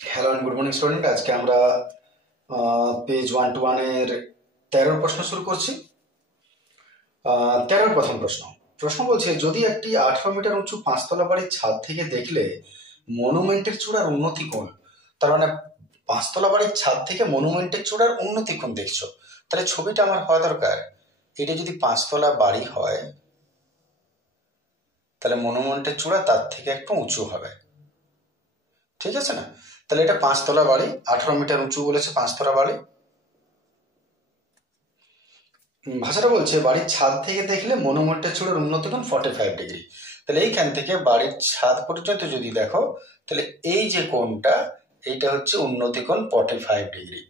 Hello and good morning student. আজকে আমরা page 121 এর 13 প্রশ্ন শুরু করছি। 13 প্রথম প্রশ্ন বলছে, যদি একটি 18 মিটার উঁচু 5তলা বাড়ির ছাদ থেকে দেখলে মনুমেন্টের চূড়ার উন্নতি কোণ, তার মানে 5তলা বাড়ির ছাদ থেকে মনুমেন্টের চূড়ার উন্নতি কোণ দেখছো, তাহলে ছবিটা আমার হওয়া দরকার এটা যদি 5তলা বাড়ি হয় তাহলে মনুমেন্টের চূড়া তার থেকে একটু উঁচু হবে, ঠিক আছে না? তাহলে এটা 5তলা বাড়ি, 18 মিটার উঁচু বলেছে 5তলা বাড়ি। ভাষাটা বলছে বাড়ির ছাদ থেকে দেখলে মনুমেন্টের চূড়ার উন্নতি কোণ 45 ডিগ্রি। তাহলে এইখান থেকে বাড়ির ছাদ পর্যন্ত যদি দেখো তাহলে এই যে কোণটা এইটা হচ্ছে উন্নতি কোণ 45 ডিগ্রি।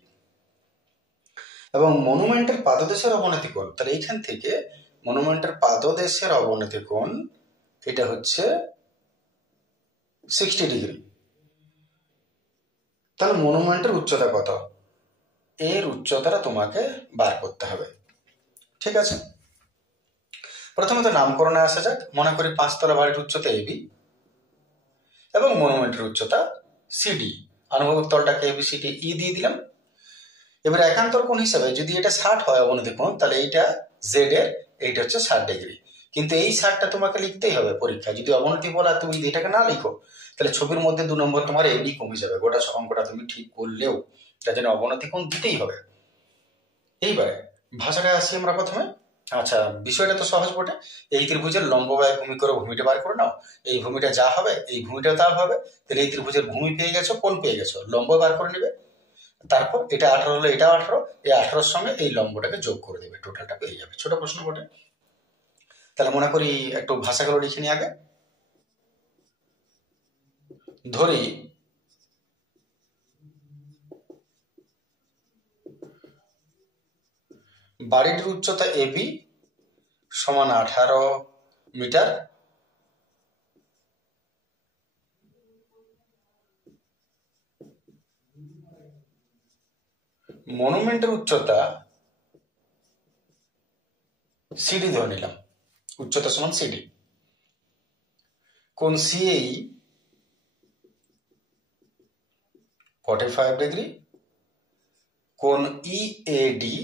এবং মনুমেন্টের পাদদেশের অবনতি কোণ, তাহলে এইখান থেকে মনুমেন্টের পাদদেশের অবনতি কোণ এটা হচ্ছে 60 ডিগ্রি। তাহলে মনুমেন্টের উচ্চতা কত, এর উচ্চতাটা তোমাকে বার করতে হবে, ঠিক আছে? প্রথমে তো নামকরণে আসা যাক। মনে করি 5তলা বাড়ির উচ্চতা এবি এবং মনুমেন্টের উচ্চতা সিডি। আনুভূমিক তলটাকে এবিসিডি ই দিয়ে দিলাম। এবার একান্তর কোণ হিসাবে যদি এটা 60 হয় অবনতি কোণ, তাহলে এইটা জেড এর, এইটা হচ্ছে 60 ডিগ্রি। কিন্তু এই 60টা তোমাকে লিখতেই হবে পরীক্ষা। যদি অবনতি বলা তুমি যদি এটাকে না লিখো তাহলে ছবির মধ্যে 2 নম্বর তোমার এমনি কমে যাবে, গোটা অঙ্কটা তুমি ঠিক করলেও। তার জন্য অবনতি কোণ দিতেই হবে। এইবারে ভাষাটা আসি আমরা প্রথমে। আচ্ছা, বিষয়টা তো সহজ বটে। এই ত্রিভুজের লম্ব বাই ভূমি করে ভূমিটা বার করে নাও। এই ভূমিটা যা হবে এই ভূমিটা তা হবে। তাহলে এই ত্রিভুজের ভূমি পেয়ে গেছো, কোণ পেয়ে গেছো, লম্ব বার করে নেবে। তারপর এটা 18 হলো, এটা 18, এই 18-র সঙ্গে এই লম্বটাকে যোগ করে দেবে, টোটালটা পেয়ে যাবে। ছোট প্রশ্ন বটে। তাহলে মনে করি একটু ভাষাগুলো লিখে নি আগে। ধরি বাড়িটির উচ্চতা এবি সমান 18 মিটার, মনুমেন্টের উচ্চতা সিডি ধরে নিলাম, উচ্চতা সমান সিডি। কোণ সিএই 45 ডিগ্রি, কোণ ইএডি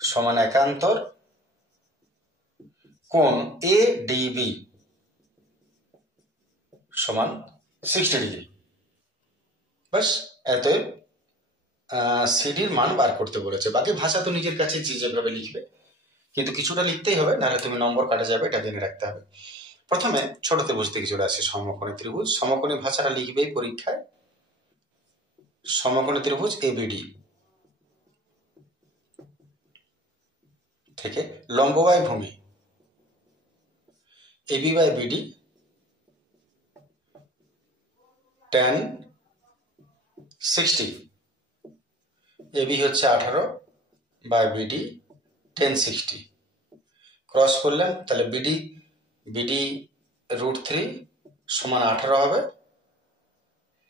সমান একান্তর কোণ এডিবি সমান 60 ডিগ্রি। বাস, এতএব সিডির মান বার করতে বলেছে। বাকি ভাষা তো নিজের কাছে যে যেভাবে লিখবে, কিন্তু কিছুটা লিখতেই হবে, নাহলে তুমি নম্বর কাটা যাবে, এটা জেনে রাখতে হবে। প্রথমে ছোট ত্রিভুজ থেকে চলে আসে সমকোণী ত্রিভুজ। সমকোণী ভাষাটা লিখবেই পরীক্ষায়। সমকোণী ত্রিভুজ এবিডি থেকে লম্ব বাই ভূমি A B by B D tan 60, A B হচ্ছে 18 বাই বিডি tan 60, ক্রস করলেন তাহলে বিডি √3 সমান 18 হবে,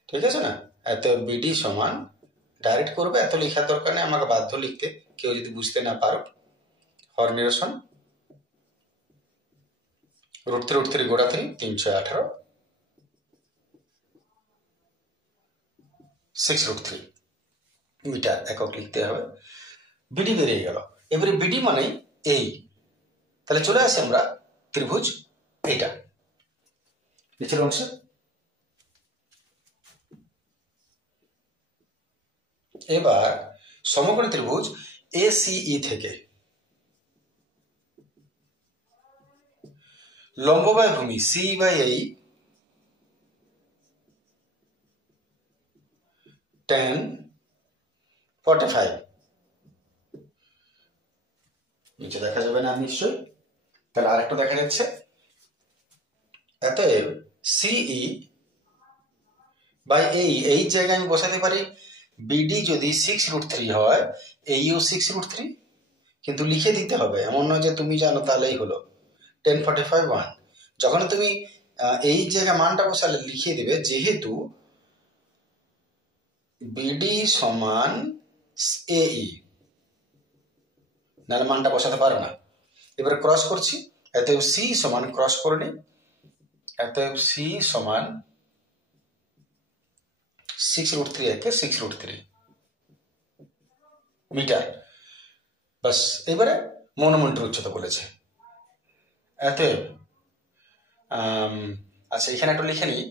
ঠিক আছে না? এত বিডি সমান, ডাইরেক্ট করবে, এত লেখার দরকার নেই, আমাকে বাধ্য লিখতে, কেউ যদি বুঝতে না পারো। হর নিরসন √3 গোড়া 3 318 6√3 মিটার একক লিখতে হবে। বিডি বেরিয়ে গেল। এবারে বিডি মানে এই। তাহলে চলে আসি আমরা ত্রিভুজ এইটা নিচের অংশে। এবার সমকোণী ত্রিভুজ এসিই থেকে লম্ব বাই ভূমি সি বাই এই tan 45, নিচে দেখা যাবে না নিশ্চয়, তাহলে আরেকটা দেখা যাচ্ছে। অতএব সিই বাই এই জায়গায় আমি বসাতে পারি বিডি যদি 6√3 হয়, এইও 6√3, কিন্তু লিখে দিতে হবে, এমন নয় যে তুমি জানো তাহলেই হলো। tan 45 1, যখন তুমি এই জায়গায় মানটা বসালে লিখিয়ে দেবে, যেহেতু বিডি সমান এই, নাহলে মানটা বসাতে পারো না। এবারে ক্রস করছি, অতএব সি সমান, ক্রস করে নিই, অতএব সি সমান 6√3 একে 6√3 মিটার। বাস, এবারে মনুমেন্টের উচ্চতা বলেছে। অতএব আচ্ছা, এখানে একটু লিখে নিই।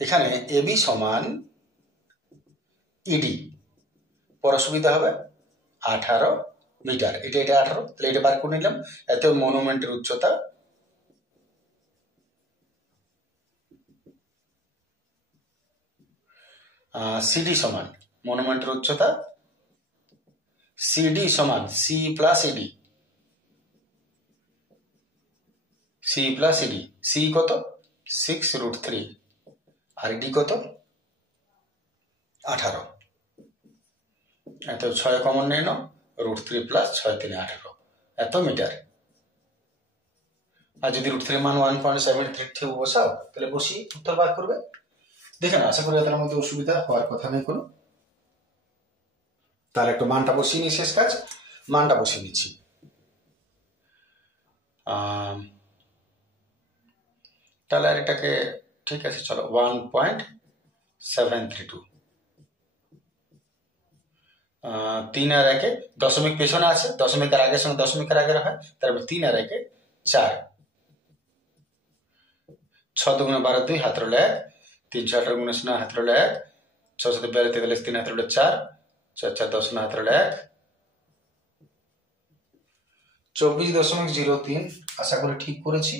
এখানে এবি সমান ইডি, পর সুবিধা হবে 18 মিটার। এটা 18, তাহলে এটা বার করে নিলাম। এত মনুমেন্টের উচ্চতা সিডি সমান, মনুমেন্টের উচ্চতা সিডি সমান C plus E D. C plus E D, C কত 6√3 আর ইডি কত 18। এত 6 কমন নিয়ে নাও, √3 প্লাস 6 3 18, এত মিটার। আর যদি √3 মান 1.732 বসাও, তাহলে বসি উত্তর বার করবে। দেখে না, আশা করি তার মধ্যে অসুবিধা হওয়ার কথা নেই কোনো। তাহলে একটু মানটা বসিয়ে নিই, শেষ কাজ মানটা বসিয়ে নিচ্ছি। তাহলে আর এটাকে ঠিক আছে, চলো 1.732। 3 আর 1 দশমিক পেছনে আছে, দশমিকের আগের সঙ্গে দশমিকের আগের হয়, তারপর 3 আর 1 4। 6 2 12 2 হাত রোলে 1, 3 6 18 19 9 হাত রোলে 1, 6 7 42 43 3 হাত রোলে 4, 4 4 10 9 হাত রোলে 1, 24.03। আশা করি ঠিক করেছি।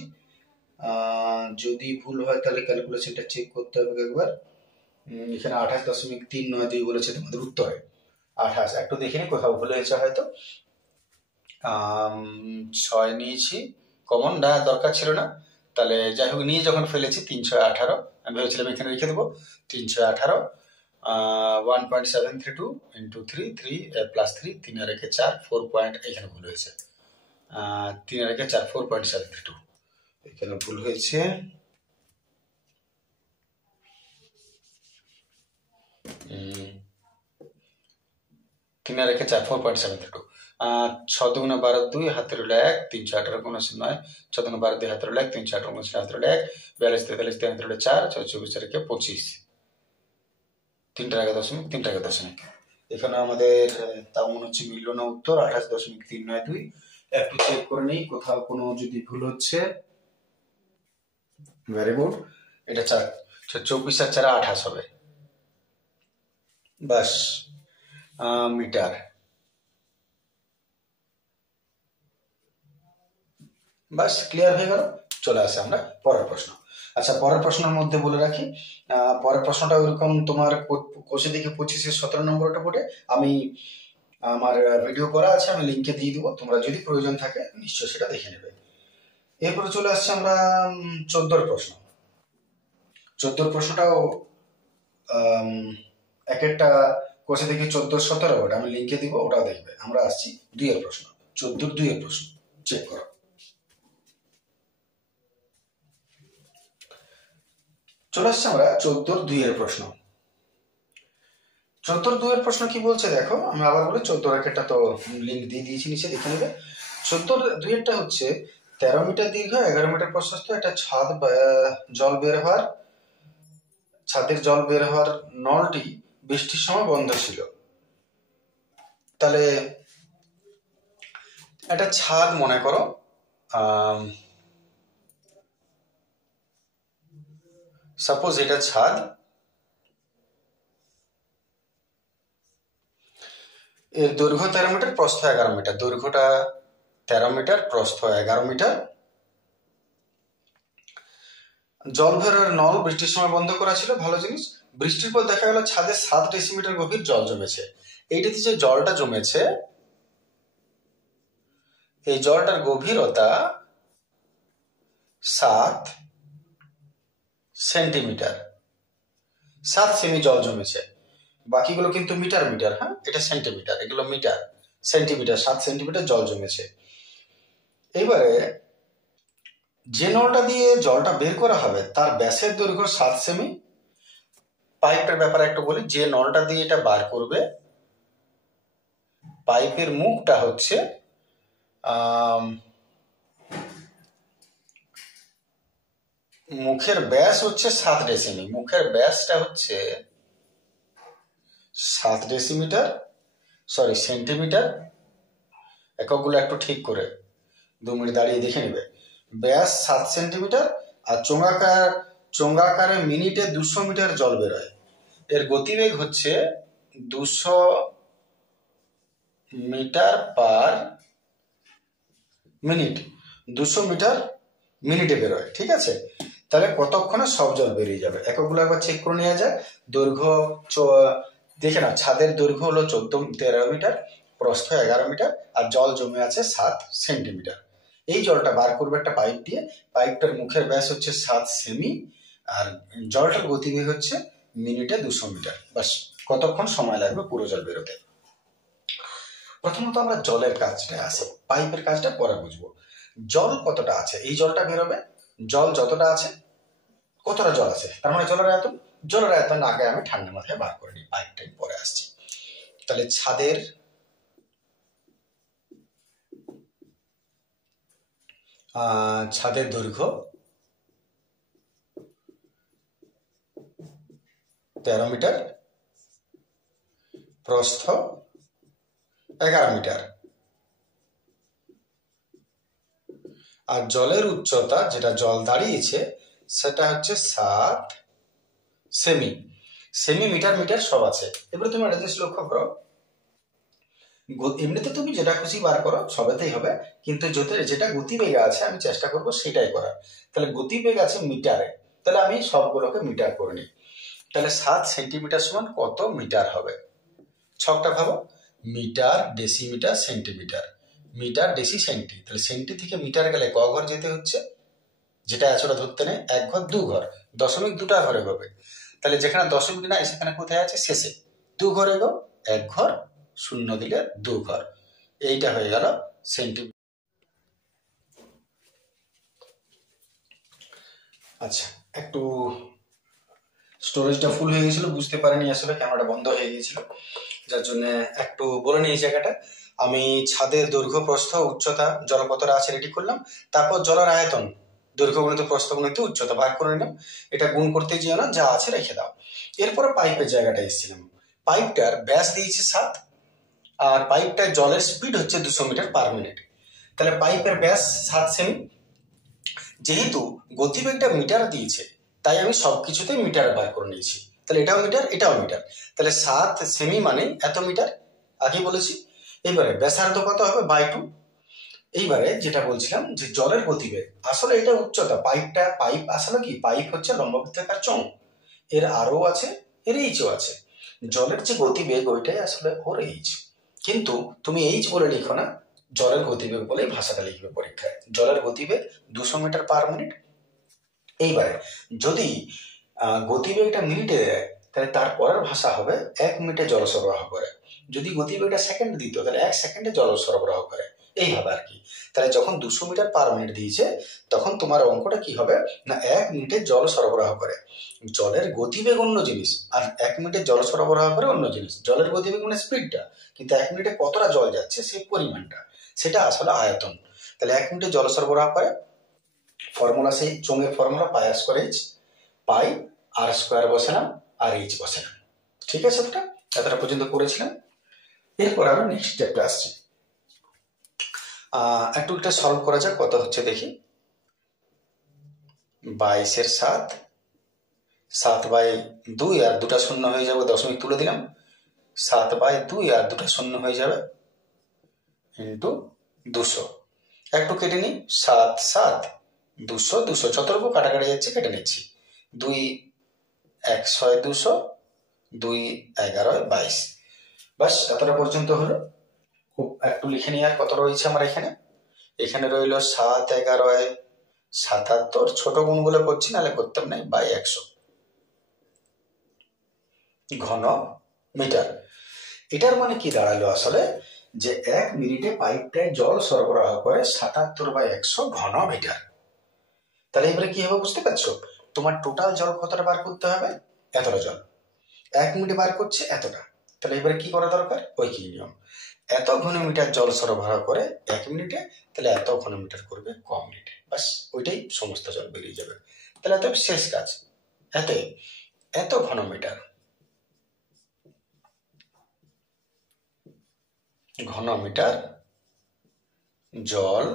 যদি ভুল হয় তাহলে ক্যালকুলেশনটা চেক করতে হবে একবার। এখানে 28.392 বলেছে তোমাদের উত্তরে। 28, একটু দেখে নি কোথাও ভুল হয়েছে হয়তো। 6 নিয়েছি কমন, না দরকার ছিল না। তাহলে যাই হোক, নিয়ে যখন ফেলেছি 3 6 18, আমি ভেবেছিলাম এখানে রেখে দেবো। 3 6 18, 1.732 ইন্টু 3 3 প্লাস 3 3 আর 1 4 4 পয়েন্ট, এখানে ভুল হয়েছে। 3 আর 1 4 4.732, এখানে ভুল হয়েছে। তিন আর 1 4 4.732। 6 2 12 2 হাতের 1, 3 6 18 19 9, 6 2 12 2 হাতের 1, 3 6 18 19 হাতের 1, 42 43 3 হাতের 4, 6 24 আর 25, 3 টাকা দশমিক 3 টাকা দশমিক। এখানে আমাদের তাও মনে হচ্ছে মিলল না উত্তর, 28.392। একটু চেক করে নিই কোথাও কোনো যদি ভুল হচ্ছে। ভেরি গুড, এটা 24 আর 4 28 হবে। বাস, মিটার। বাস, ক্লিয়ার হয়ে গেল। চলে আসে আমরা পরের প্রশ্ন। আচ্ছা, পরের প্রশ্নের মধ্যে বলে রাখি, পরের প্রশ্নটা ওইরকম তোমার কোষে দেখে 25 17 নম্বরটা পড়ে আমি আমার ভিডিও করা আছে, আমি লিঙ্কে দিয়ে দেবো, তোমরা যদি প্রয়োজন থাকে নিশ্চয়ই সেটা দেখে নেবে। এরপরে চলে আসছে আমরা 14 প্রশ্ন। 14 প্রশ্নটাও এক একটা কোষে দেখি 14 17 ওটা আমি লিঙ্কে দিব, ওটাও দেখবে। আমরা আসছি 2 এর প্রশ্ন, 14 2 এর প্রশ্ন চেক করো। চলে আসছে আমরা 14 2 এর প্রশ্ন। 14 2 এর প্রশ্ন কি বলছে দেখো, আমি আবার বলি। 14 একটা তো লিঙ্ক দিয়ে দিয়েছি নিচে, দেখে নেবে। 14 2 এরটা হচ্ছে 13 মিটার দীর্ঘ 11 মিটার প্রশস্ত একটা জল বের হওয়ার, ছাদের জল বের হওয়ার নলটি বৃষ্টির সময় বন্ধ ছিল। তাহলে একটা ছাদ মনে করো, সাপোজ এটা ছাদ, এর দৈর্ঘ্য 13 মিটার, প্রস্থ 11 মিটার। দৈর্ঘ্যটা 13 মিটার, প্রস্থ 11 মিটার। জল বেরোর নল বৃষ্টির সময় বন্ধ করা ছিল, ভালো জিনিস। বৃষ্টির পর দেখা গেল ছাদে 7 ডেসিমিটার গভীর জল জমেছে। এইটাতে যে জলটা জমেছে, এই জলটার গভীরতা 7 সেন্টিমিটার। 7 সেমি জল জমেছে, বাকিগুলো কিন্তু মিটার মিটার, হ্যাঁ এটা সেন্টিমিটার, এগুলো মিটার সেন্টিমিটার। 7 সেন্টিমিটার জল জমেছে। এবারে যে নলটা দিয়ে জলটা বের করা হবে তার ব্যাসের দৈর্ঘ্য 7 সেমি। পাইপের ব্যাপারে একটু বলি, যে নলটা দিয়ে এটা বার করবে, পাইপের মুখটা হচ্ছে মুখের ব্যাস হচ্ছে 7 ডেসিমি, মুখের ব্যাসটা হচ্ছে 7 ডেসিমিটার, সরি সেন্টিমিটার। এককগুলো একটু ঠিক করে 2 মিনিট দাঁড়িয়ে দেখে নেবে। ব্যাস 7 সেন্টিমিটার, আর চোঙাকারে মিনিটে 200 মিটার জল বেরোয়। এর গতিবেগ হচ্ছে 200 মিটার পার মিনিট, 200 মিটার মিনিটে বেরোয়। ঠিক আছে, তাহলে কতক্ষণে সব জল বেরিয়ে যাবে? এককগুলো একবার চেক করে নেওয়া যায়। দৈর্ঘ্য দেখে না, ছাদের দৈর্ঘ্য হলো 13 মিটার, প্রস্থ 11 মিটার, আর জল জমে আছে 7 সেন্টিমিটার। এই জলটা বার করবে একটা পাইপ দিয়ে। পাইপটার মুখের ব্যাস হচ্ছে 7 সেমি, আর জলটার গতিবেগ হচ্ছে মিনিটে 200 মিটার। বাস, কতক্ষণ সময় লাগবে পুরো জল বেরোতে? প্রথমত আমরা জলের কাজটা আসি, পাইপের কাজটা পরে বুঝবো। জল কতটা আছে, এই জলটা বেরোবে, জল যতটা আছে, কতটা জল আছে, তার মানে জলের আয়তন আগে আমি ঠান্ডা মাথায় বার করে নিই, পাইপ টাইম পরে আসছি। তাহলে ছাদের দৈর্ঘ্য 13 মিটার, প্রস্থ 11 মিটার, আর জলের উচ্চতা যেটা জল দাঁড়িয়েছে সেটা হচ্ছে 7 সেমি। সেমি, মিটার, মিটার সব আছে। এবারে তুমি একটা জিনিস লক্ষ্য করো, এমনিতে তুমি যেটা খুশি বার করো সবেতেই হবে, কিন্তু যেটা গতিবেগ আছে আমি চেষ্টা করবো সেটাই করার। তাহলে গতিবেগ আছে মিটারে, তাহলে আমি সবগুলোকে মিটার করে নিই। তাহলে 7 সেন্টিমিটার সমান কত মিটার হবে? ছকটা ভাবো, metre, decimetre, centimetre, metre, deci, centi. তাহলে সেন্টি থেকে মিটার গেলে ক ঘর যেতে হচ্ছে? যেটা আছে ওটা ধরতে নেই, 1 ঘর 2 ঘর, দশমিক 2টা ঘরে হবে। তাহলে যেখানে দশমিক নাই সেখানে কোথায় আছে? শেষে। 2 ঘরে গো, 1 ঘর, 0 দিলে 2 ঘর। এইটা হয়ে গেল সেন্টিমিটার। আচ্ছা, একটু স্টোরেজটা ফুল হয়ে গেছিল, বুঝতে পারিনি আসলে, ক্যামেরাটা বন্ধ হয়ে গিয়েছিল, যার জন্য একটু বলে নিই এই জায়গাটা। আমি ছাদের দৈর্ঘ্য, প্রস্থ, উচ্চতা, জল কতটা আছে রেডি করলাম। তারপর জলের আয়তন, দৈর্ঘ্য গুণিত প্রস্থ গুণিত উচ্চতা ভাগ করে নিলাম। এটা গুণ করতে যেও না, যা আছে রেখে দাও। এরপরে পাইপের জায়গাটা এসেছিলাম। পাইপটার ব্যাস দিয়েছে 7, আর পাইপটার জলের স্পিড হচ্ছে 200 মিটার পার মিনিট। তাহলে পাইপের ব্যাস 7 সেমি। যেহেতু গতিবেগটা মিটার দিয়েছে, তাই আমি সবকিছুতে মিটার বার করে নিয়েছি। তাহলে এটাও মিটার, এটাও মিটার। তাহলে 7 সেমি মানে এত মিটার, আগে বলেছি। এবারে ব্যাসার্ধ কত হবে? বাই 2। এইবারে যেটা বলছিলাম যে জলের গতিবেগ, আসলে এটা উচ্চতা। পাইপ আসলে কি, পাইপ হচ্ছে লম্ববৃত্তাকার চোঙ, এর আরও আছে, এর এইচও আছে। জলের যে গতিবেগ ওইটাই আসলে ওর এইচ, কিন্তু তুমি এইচ বলে লিখো না, জলের গতিবেগ বলেই ভাষাটা লিখবে পরীক্ষায়। জলের গতিবেগ 200 মিটার পার মিনিট। এইবারে যদি গতিবেগটা মিনিটে দেয়, তাহলে তারপরের ভাষা হবে 1 মিনিটে জল সরবরাহ করে। যদি গতিবেগটা সেকেন্ড দিত, তাহলে 1 সেকেন্ডে জল সরবরাহ করে, এইভাবে আর কি। তাহলে যখন 200 মিটার পার মিনিট দিয়েছে, তখন তোমার অঙ্কটা কি হবে না, 1 মিনিটে জল সরবরাহ করে। জলের গতিবেগ অন্য জিনিস, আর 1 মিনিটে জল সরবরাহ করে অন্য জিনিস। জলের গতিবেগ মানে স্পিডটা, কিন্তু 1 মিনিটে কতটা জল যাচ্ছে সেই পরিমাণটা, সেটা আসলে আয়তন। তাহলে 1 মিনিটে জল সরবরাহ করে, ফর্মুলা সেই চোঙের ফর্মুলা পাই আর স্কোয়ার এইচ, পাই আর স্কোয়ার বসালাম আর এইচ বসালাম। ঠিক আছে, এতটা পর্যন্ত করেছিলাম। এরপর আমরা নেক্সট স্টেপটা আসছি। একটু এটা সলভ করা যাক, কত হচ্ছে দেখি। 22-এর 7, 7/2, আর 2টা শূন্য হয়ে যাবে, দশমিক তুলে দিলাম। 7/2 আর 2টা শূন্য হয়ে যাবে, ইন্টু 200। একটু কেটে নিই, 7 7 200 200, যতটুকু কাটাকাটি যাচ্ছে কেটে নিচ্ছি। 2 1 6 200, 2 11 22। বাস, এতটা পর্যন্ত হলো। খুব একটু লিখে নিই আর কত রয়েছে আমার এখানে রইল 7 11 77, ছোট গুণগুলো করছি, নাহলে করতাম না, বাই 100 ঘন মিটার। এটার মানে কি দাঁড়ালো আসলে, যে 1 মিনিটে পাইপটায় জল সরবরাহ করে 77/100 ঘন মিটার। তাহলে এবারে কি হবে বুঝতে পারছো? তোমার টোটাল জল কতটা বার করতে হবে? এতটা জল। 1 মিনিটে বার করছে এতটা, তাহলে এবারে কি করা দরকার, ওই কি নিয়ম, এত ঘনমিটার জল সরবরাহ করে 1 মিনিটে, তাহলে এত ঘনমিটার করবে ক মিনিটে, বাস ওইটাই সমস্ত জল বেরিয়ে যাবে। তাহলে এত শেষ কাজ, এত ঘনমিটার জল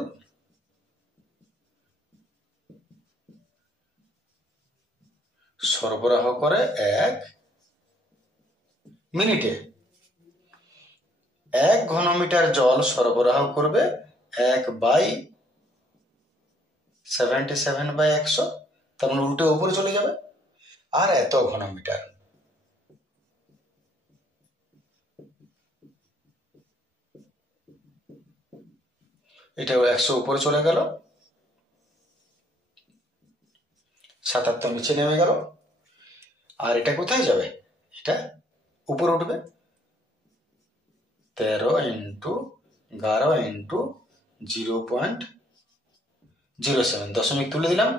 সরবরাহ করে 1 মিনিটে। 1 ঘনমিটার জল সরবরাহ করবে 1/77/100, তার মানে উল্টে উপরে চলে যাবে। আর এত ঘনমিটার, এটা 100 উপরে চলে গেল, 77 নিচে নেমে গেল। আর এটা কোথায় যাবে, এটা উপরে উঠবে, 13 × 11 × 0.07, দশমিক তুলে দিলাম,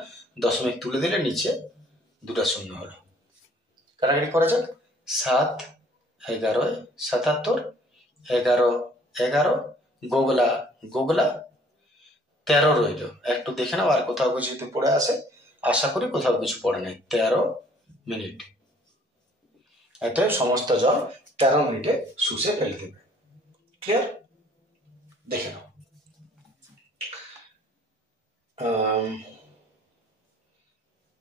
দশমিক তুলে দিলে নিচে দুটা শূন্য হলো। কাটাকাটি করা যাক, 7 11 77, 11 11, গোগলা 13 রইল। একটু দেখে নাও আর কোথাও কিছু যদি পড়ে আসে, আশা করি কোথাও কিছু পড়ে নেই। 13 মিনিট, অতএব সমস্ত জল 13 মিনিটে শুষে ফেলে দেবে। ক্লিয়ার? দেখে নাও।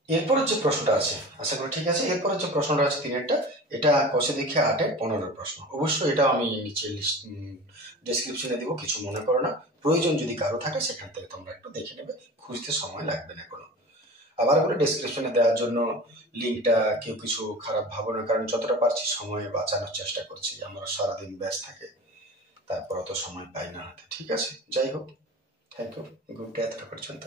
এরপরের যে প্রশ্নটা আছে, আশা করি ঠিক আছে, এরপরের যে প্রশ্নটা আছে 3-এরটা, এটা কষে দেখে 8-এর 15 প্রশ্ন। অবশ্যই এটা আমি নিচে ডেসক্রিপশনে দিব, কিছু মনে করো না। প্রয়োজন যদি কারো থাকে সেখান থেকে তোমরা একটু দেখে নেবে, খুঁজতে সময় লাগবে না কোনো। আবার করে ডেসক্রিপশনে দেওয়ার জন্য লিঙ্কটা কেউ কিছু খারাপ ভাবো না, কারণ যতটা পারছি সময় বাঁচানোর চেষ্টা করছি। আমার সারাদিন ব্যস্ত থাকে, তারপর অত সময় পাই না হাতে। ঠিক আছে, যাই হোক, থ্যাংক ইউ, গুড ডে এতটা পর্যন্ত।